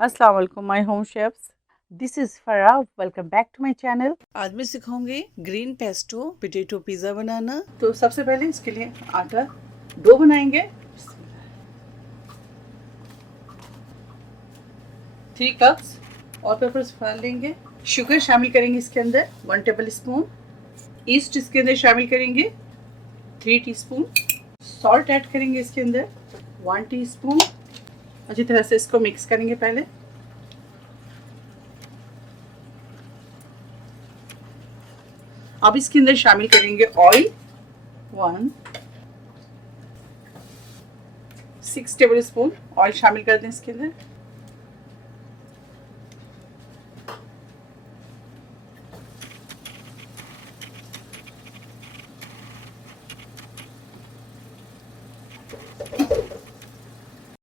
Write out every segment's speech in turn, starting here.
अस्सलाम वालेकुम my home chefs, this is Farah. Welcome back to my channel. आज मैं सिखाऊंगी ग्रीन पेस्टो पोटैटो पिज़्ज़ा बनाना। तो सबसे पहले इसके लिए आटा डो बनाएंगे। 3 कप्स ऑल पर्पस फ्लावर लेंगे। शुगर शामिल करेंगे इसके अंदर 1 टेबल स्पून। ईस्ट इसके अंदर शामिल करेंगे 3 टीस्पून। सॉल्ट ऐड करेंगे इसके अंदर 1 टीस्पून। अच्छी तरह से इसको मिक्स करेंगे पहले। अब इसके अंदर शामिल करेंगे ऑयल 6 टेबल स्पून ऑयल शामिल कर दें इसके अंदर।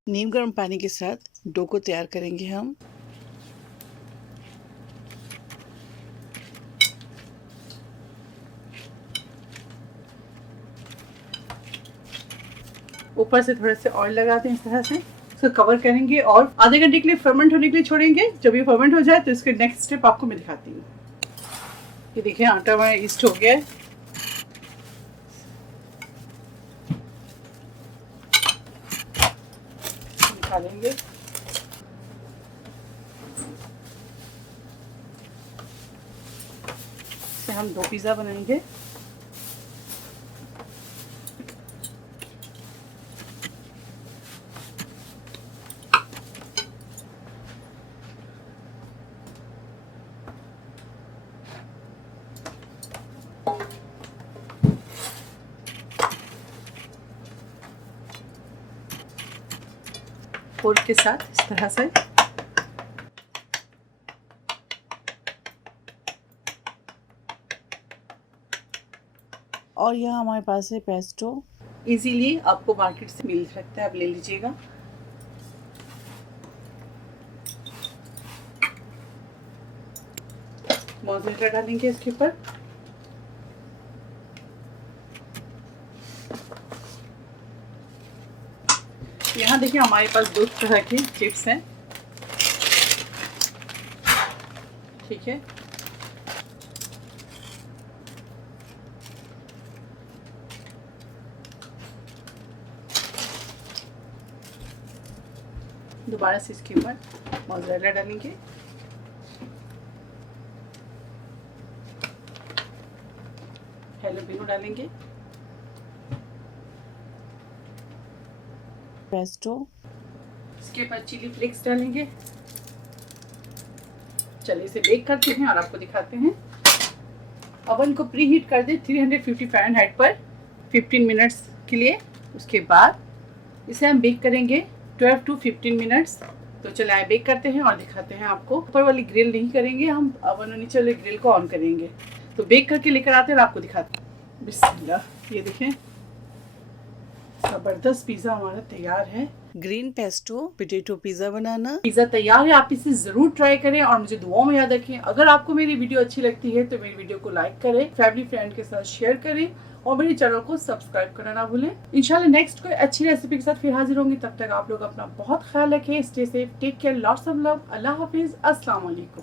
नीम गर्म पानी के साथ डो को तैयार करेंगे हम। ऊपर से थोड़ा सा ऑयल लगा दें इस तरह से। इसको कवर करेंगे और आधे घंटे के लिए फर्मेंट होने के लिए छोड़ेंगे। जब ये फर्मेंट हो जाए तो इसके नेक्स्ट स्टेप आपको मैं दिखाती हूँ। ये देखिए आटा हमारा ईस्ट हो गया है। निकालेंगे। इससे हम 2 पिज़्ज़ा बनाएंगे। फोर्क के साथ इस तरह से और यह हमारे पास है पेस्टो। इजीली आपको मार्केट से मिल सकता है, आप ले लीजिएगा। मोज़रेला डालेंगे इसके ऊपर। यहाँ देखिए हमारे पास 2 तरह की चिप्स हैं, ठीक है। दोबारा से इसके ऊपर मोज़रेला डालेंगे। हैलोपिनो डालेंगे। पेस्टो, इसके ऊपर चिली फ्लेक्स डालेंगे। चलिए इसे बेक करते हैं और आपको दिखाते हैं। ओवन को प्री हीट कर दें 350 फ़ारेनहाइट पर 15 मिनट्स के लिए। उसके बाद इसे हम बेक करेंगे 12 to 15 मिनट्स। तो चलिए आए बेक करते हैं और दिखाते हैं आपको। ऊपर वाली ग्रिल नहीं करेंगे हम, ओवन और नीचे वाले ग्रिल को ऑन करेंगे। तो बेक करके लेकर आते हैं और आपको दिखाते हैं। बिस्मिल्लाह, ये देखें जबरदस्त पिज़्ज़ा हमारा तैयार है। ग्रीन पेस्टो पोटैटो पिज़्ज़ा बनाना। पिज़्ज़ा तैयार है, आप इसे ज़रूर ट्राई करें और मुझे दुआओं में याद रखें। अगर आपको मेरी वीडियो अच्छी लगती है तो मेरी वीडियो को लाइक करें, फैमिली फ्रेंड के साथ शेयर करें और मेरे चैनल को सब्सक्राइब करना ना भूलें। इंशाल्लाह नेक्स्ट कोई अच्छी रेसिपी के साथ फिर हाजिर होंगी। तब तक आप लोग अपना बहुत ख्याल रखें। Stay safe, take care, lots of love. अल्लाह हाफिज़, अस्सलाम वालेकुम।